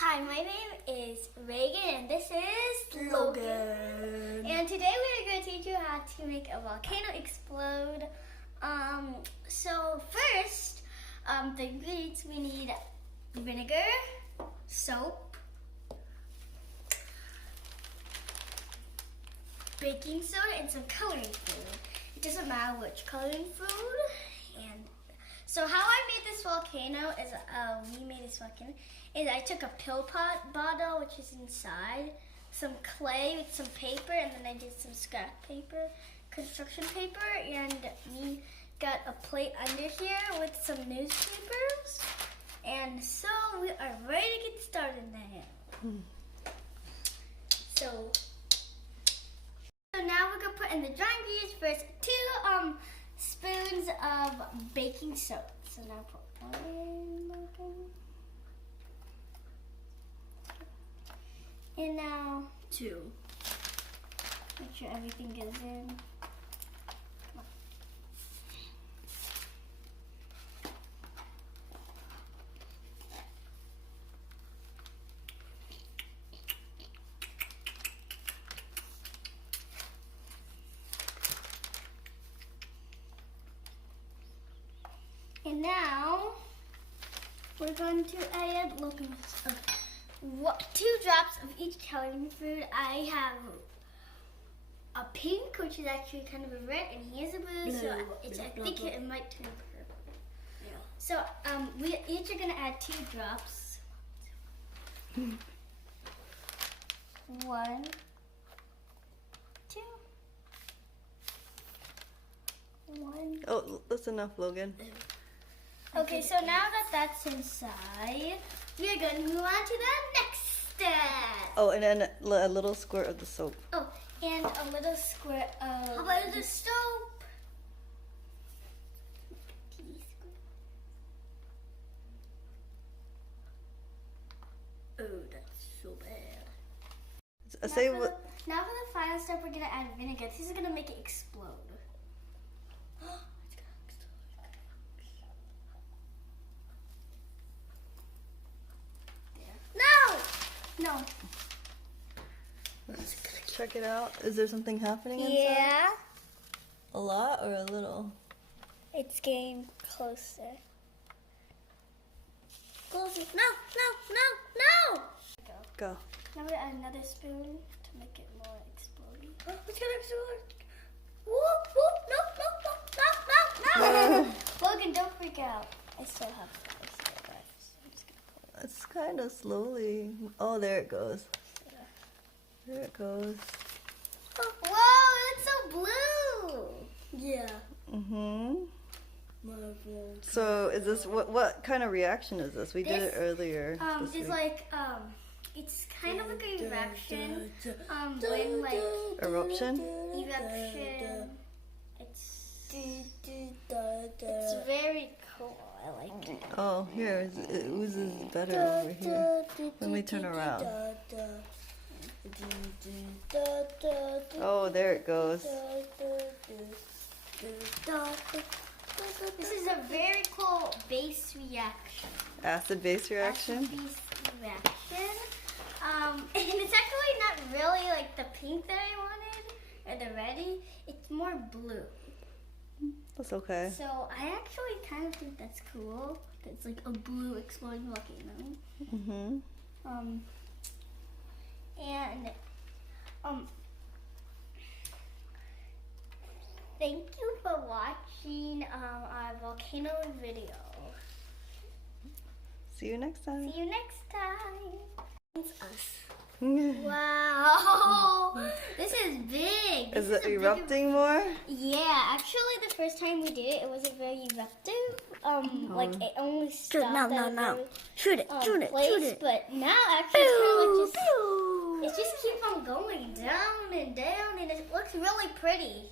Hi, my name is Reagan and this is Logan. And today we are going to teach you how to make a volcano explode. So first, the ingredients we need: vinegar, soap, baking soda, and some coloring food. It doesn't matter which coloring food. And so how I made this volcano is, I took a pill pot bottle, which is inside, some clay with some paper, and then I did some scrap paper, construction paper, and we got a plate under here with some newspapers. And so we are ready to get started now. So now we're gonna put in the dry ingredients first. 2 spoons of baking soda. So now put 1. And now 2. Make sure everything goes in. And now we're going to add 2 drops of each coloring food. I have a pink, which is actually kind of a red, and here's a blue, so I think it might turn purple. Yeah. So we each are going to add 2 drops. 1, 2. 1. Oh, that's enough, Logan. Okay, so now that that's inside, we are going to move on to the next step. Oh, and then a little squirt of the soap. Oh, and a little squirt of... How about the soap? Oh, that's so bad. Now for the final step, we're going to add vinegar. This is going to make it explode. No. Let's check it out. Is there something happening inside? Yeah. A lot or a little? It's getting closer. Closer. No. Go. Now we add another spoon to make it more exploding. Oh, it's gonna explode. No. Logan, don't freak out. I still have some. It's kind of slowly. Oh, there it goes. There it goes. Oh, whoa, it's so blue. Yeah. So is this, what kind of reaction is this? We did it earlier. It's like, it's kind of like a eruption. When like... Eruption? Eruption. It's very cool. I like it. Oh, here, it oozes better over here. Let me turn around. Oh, there it goes. This is a very cool base reaction. Acid-base reaction? Acid-base reaction. And it's actually not really like the pink that I wanted, or the reddy. It's more blue. That's okay. So I actually kind of think that's cool. It's like a blue exploding volcano. Thank you for watching our volcano video. See you next time. See you next time. It's us. Wow, this is big. Is it erupting more? Yeah, actually the first time we did it, it wasn't very eruptive. Like it only stopped at Shoot it, shoot it. But now actually it's kind of like it just keeps on going down and down, and it looks really pretty.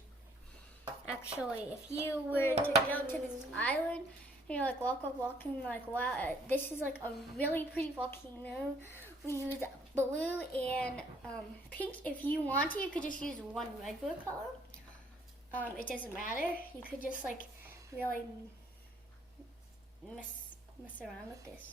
Actually, if you were to go to this island, and you're like walking, like wow, this is like a really pretty volcano. We use blue and pink. If you want to, you could just use one redwood color. It doesn't matter. You could just like really mess around with this.